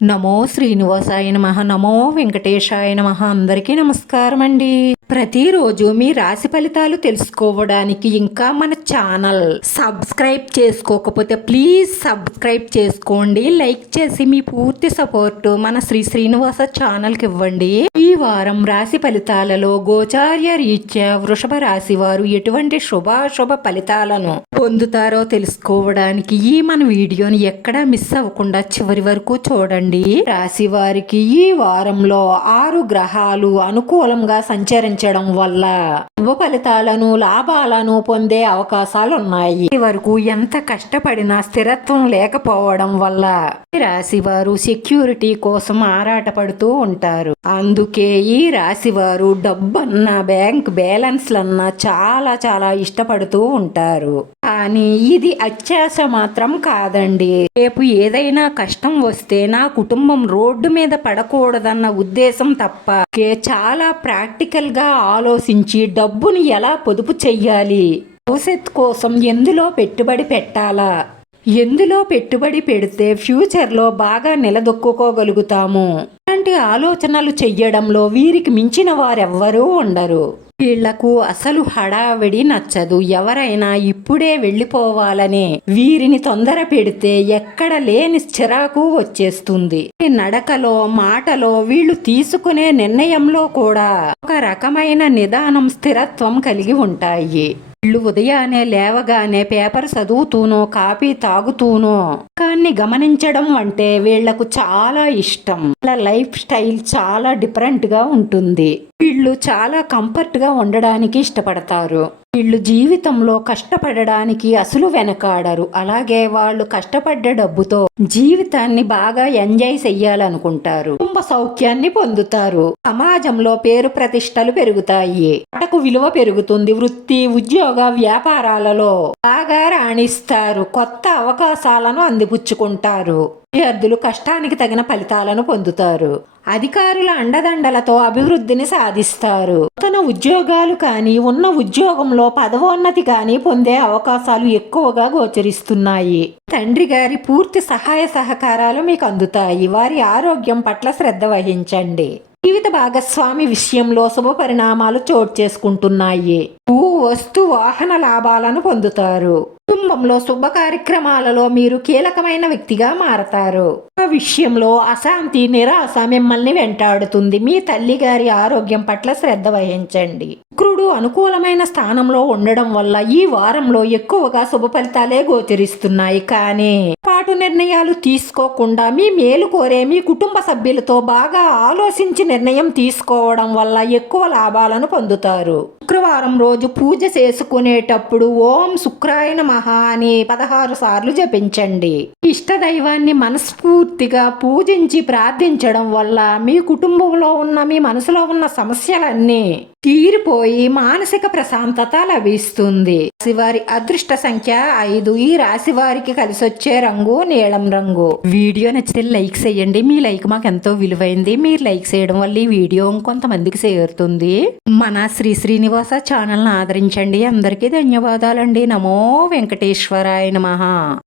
నమో శ్రీనివాసాయ నమః. నమో వెంకటేశాయ నమః. అందరికీ నమస్కారం అండి. ప్రతిరోజు మీ రాశి ఫలితాలు తెలుసుకోవడానికి ఇంకా మన ఛానల్ సబ్స్క్రైబ్ చేసుకోకపోతే ప్లీజ్ సబ్స్క్రైబ్ చేసుకోండి. లైక్ చేసి మీ పూర్తి సపోర్ట్ మన శ్రీనివాస ఛానల్కి ఇవ్వండి. ఈ వారం రాశి ఫలితాలలో గోచార్య రీత్యా వృషభ రాశి వారు ఎటువంటి శుభాశుభ ఫలితాలను పొందుతారో తెలుసుకోవడానికి ఈ మన వీడియోని ఎక్కడా మిస్ అవ్వకుండా చివరి వరకు చూడండి. రాశి వారికి ఈ వారంలో 6 గ్రహాలు అనుకూలంగా సంచరించడం వల్ల శుభ ఫలితాలను లాభాలను పొందే అవకాశాలు ఉన్నాయి. వరకు ఎంత కష్టపడినా స్థిరత్వం లేకపోవడం వల్ల రాశి వారు సెక్యూరిటీ కోసం ఆరాటపడుతూ ఉంటారు. అందుకే ఈ రాశి వారు డబ్బన్నా బ్యాంక్ బ్యాలెన్స్లన్నా చాలా చాలా ఇష్టపడుతూ ఉంటారు. కానీ ఇది అత్యాశ మాత్రం కాదండి. రేపు ఏదైనా కష్టం వస్తే నా కుటుంబం రోడ్డు మీద పడకూడదన్న ఉద్దేశం తప్ప చాలా ప్రాక్టికల్ గా ఆలోచించి డబ్బుని ఎలా పొదుపు చెయ్యాలి, భవిష్యత్ కోసం ఎందులో పెట్టుబడి పెట్టాలా, ఎందులో పెట్టుబడి పెడితే ఫ్యూచర్లో బాగా నిలదొక్కుకోగలుగుతాము ఇలాంటి ఆలోచనలు చెయ్యడంలో వీరికి మించిన వారెవ్వరూ ఉండరు. వీళ్లకు అసలు హడావిడి నచ్చదు. ఎవరైనా ఇప్పుడే వెళ్ళిపోవాలని వీరిని తొందర పెడితే ఎక్కడ లేని చిరాకు వచ్చేస్తుంది. నడకలో మాటలో వీళ్ళు తీసుకునే నిర్ణయంలో కూడా ఒక రకమైన నిదానం స్థిరత్వం కలిగి ఉంటాయి. వీళ్ళు ఉదయాన్నే లేవగానే పేపర్ చదువుతూనో కాఫీ తాగుతూనో కానీ గమనించడం అంటే వీళ్లకు చాలా ఇష్టం. వాళ్ళ లైఫ్ స్టైల్ చాలా డిఫరెంట్ గా ఉంటుంది. వీళ్ళు చాలా కంఫర్ట్ గా ఉండడానికి ఇష్టపడతారు. వీళ్ళు జీవితంలో కష్టపడడానికి అసలు వెనకాడరు. అలాగే వాళ్ళు కష్టపడ్డ డబ్బుతో జీవితాన్ని బాగా ఎంజాయ్ చెయ్యాలనుకుంటారు. కుటుంబ సౌఖ్యాన్ని పొందుతారు. సమాజంలో పేరు ప్రతిష్టలు పెరుగుతాయి. ఆటకు విలువ పెరుగుతుంది. వృత్తి ఉద్యోగ వ్యాపారాలలో బాగా రాణిస్తారు. కొత్త అవకాశాలను అందిపుచ్చుకుంటారు. విద్యార్థులు కష్టానికి తగిన ఫలితాలను పొందుతారు. అధికారుల అండదండలతో అభివృద్ధిని సాధిస్తారు. నూతన ఉద్యోగాలు కానీ ఉన్న ఉద్యోగంలో పదవోన్నతి కానీ పొందే అవకాశాలు ఎక్కువగా గోచరిస్తున్నాయి. తండ్రి గారి పూర్తి సహాయ సహకారాలు మీకు అందుతాయి. వారి ఆరోగ్యం పట్ల శ్రద్ధ వహించండి. జీవిత భాగస్వామి విషయంలో శుభ పరిణామాలు చోటు చేసుకుంటున్నాయి. వస్తు వాహన లాభాలను పొందుతారు. కుటుంబంలో శుభ కార్యక్రమాలలో మీరు కీలకమైన వ్యక్తిగా మారతారు. ఆ విషయంలో అశాంతి నిరాశ మిమ్మల్ని వెంటాడుతుంది. మీ తల్లి గారి ఆరోగ్యం పట్ల శ్రద్ధ వహించండి. శుక్రుడు అనుకూలమైన స్థానంలో ఉండడం వల్ల ఈ వారంలో ఎక్కువగా శుభ ఫలితాలే గోచరిస్తున్నాయి. కానీ పాటు నిర్ణయాలు తీసుకోకుండా మీ మేలు కోరే మీ కుటుంబ సభ్యులతో బాగా ఆలోచించి నిర్ణయం తీసుకోవడం వల్ల ఎక్కువ లాభాలను పొందుతారు. శుక్రవారం రోజు పూజ చేసుకునేటప్పుడు ఓం శుక్రాయ నమః అని 16 సార్లు జపించండి. ఇష్టదైవాన్ని మనస్ఫూర్తిగా పూజించి ప్రార్థించడం వల్ల మీ కుటుంబంలో ఉన్న మీ మనసులో ఉన్న సమస్యలన్నీ తీరిపోయి మానసిక ప్రశాంతత లభిస్తుంది. రాశివారి అదృష్ట సంఖ్య 5. ఈ రాశి వారికి కలిసొచ్చే రంగు నీలం రంగు. వీడియో నచ్చితే లైక్ చేయండి. మీ లైక్ మాకు ఎంతో విలువైంది. మీరు లైక్ చేయడం వల్ల ఈ వీడియో కొంతమందికి చేరుతుంది. మన శ్రీనివాస ఛానల్ని ఆదరించండి. అందరికీ ధన్యవాదాలండి. నమో వెంకటేశ్వరాయ నమః.